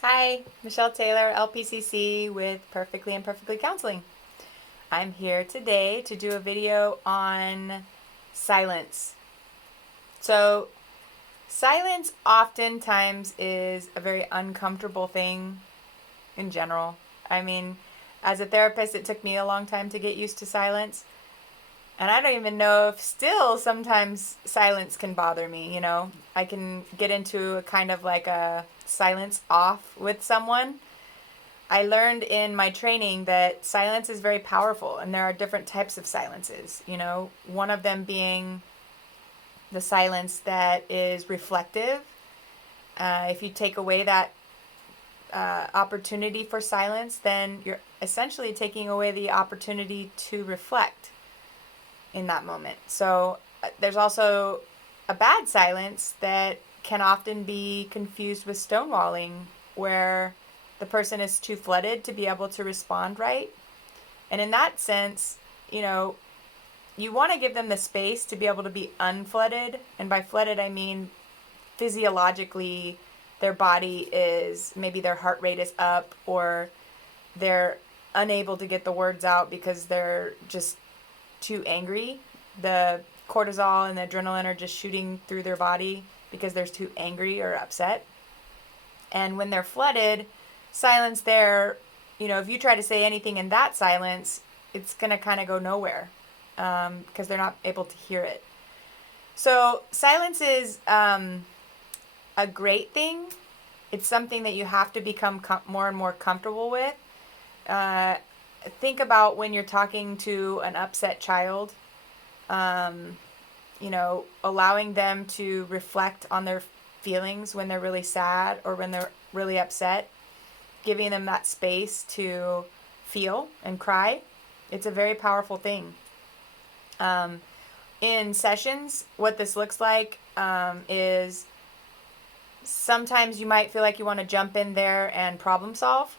Hi, Michelle Taylor, LPCC with Perfectly Imperfectly Counseling. I'm here today to do a video on silence. So, silence oftentimes is a very uncomfortable thing in general. I mean, as a therapist, it took me a long time to get used to silence. And I don't even know if still sometimes silence can bother me, you know? I can get into a kind of like a silence off with someone. I learned in my training that silence is very powerful and there are different types of silences, you know, one of them being the silence that is reflective. If you take away that opportunity for silence, then you're essentially taking away the opportunity to reflect in that moment. So there's also a bad silence that can often be confused with stonewalling, where the person is too flooded to be able to respond right. And in that sense, you know, you want to give them the space to be able to be unflooded. And by flooded, I mean physiologically, their body is, maybe their heart rate is up, or they're unable to get the words out because they're just too angry. The cortisol and the adrenaline are just shooting through their body because they're too angry or upset. And when they're flooded, silence there, you know, if you try to say anything in that silence, it's going to kind of go nowhere because they're not able to hear it. So silence is a great thing. It's something that you have to become more and more comfortable with. Uh, think about when you're talking to an upset child, you know, allowing them to reflect on their feelings when they're really sad or when they're really upset, giving them that space to feel and cry. It's a very powerful thing. In sessions, what this looks like is sometimes you might feel like you want to jump in there and problem solve.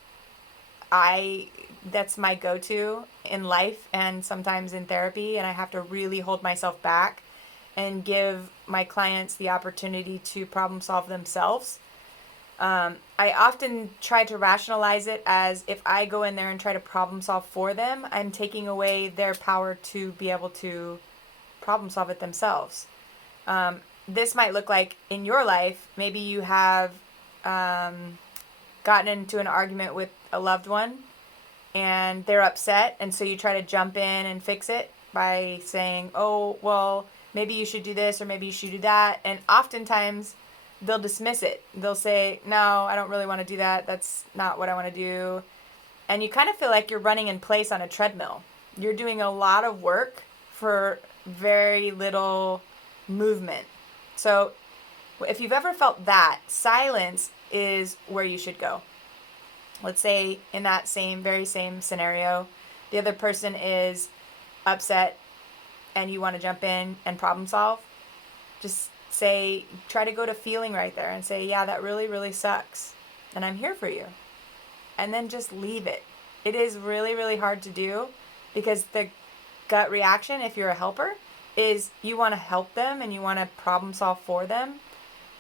That's my go-to in life and sometimes in therapy, and I have to really hold myself back and give my clients the opportunity to problem solve themselves. I often try to rationalize it as if I go in there and try to problem solve for them, I'm taking away their power to be able to problem solve it themselves. This might look like in your life, maybe you have gotten into an argument with a loved one and they're upset, and so you try to jump in and fix it by saying, oh, well, maybe you should do this or maybe you should do that. And oftentimes they'll dismiss it. They'll say, no, I don't really want to do that. That's not what I want to do. And you kind of feel like you're running in place on a treadmill. You're doing a lot of work for very little movement. So if you've ever felt that, silence is where you should go. Let's say in that very same scenario, the other person is upset and you want to jump in and problem solve. Just try to go to feeling right there and say, yeah, that really, really sucks. And I'm here for you. And then just leave it. It is really, really hard to do because the gut reaction, if you're a helper, is you want to help them and you want to problem solve for them.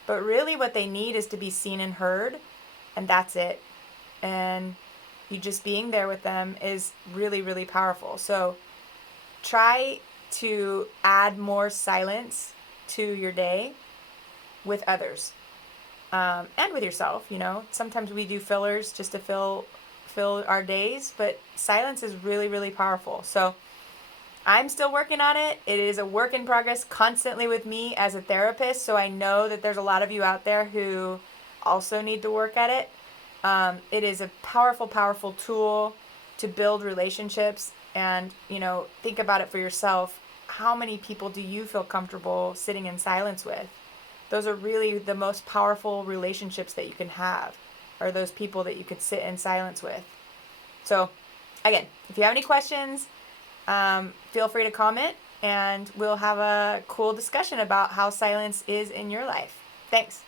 But really what they need is to be seen and heard, and that's it. And you just being there with them is really, really powerful. So try to add more silence to your day with others and with yourself. You know, sometimes we do fillers just to fill our days, but silence is really, really powerful. So I'm still working on it. It is a work in progress constantly with me as a therapist. So I know that there's a lot of you out there who also need to work at it. It is a powerful, powerful tool to build relationships. And, you know, think about it for yourself. How many people do you feel comfortable sitting in silence with? Those are really the most powerful relationships that you can have, are those people that you could sit in silence with. So, again, if you have any questions, feel free to comment and we'll have a cool discussion about how silence is in your life. Thanks.